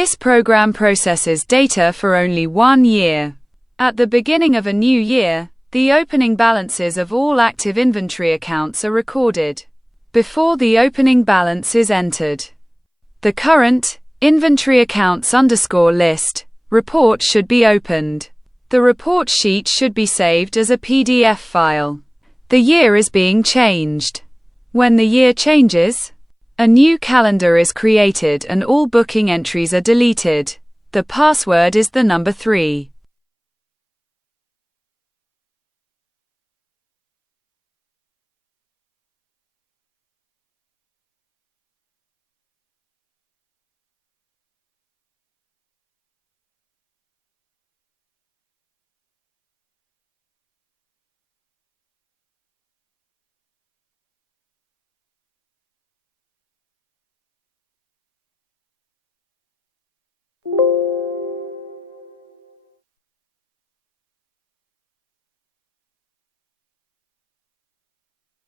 This program processes data for only 1 year. At the beginning of a new year, the opening balances of all active inventory accounts are recorded before the opening balance is entered. The current inventory accounts _list report should be opened. The report sheet should be saved as a PDF file. The year is being changed. When the year changes, a new calendar is created and all booking entries are deleted. The password is the number 3.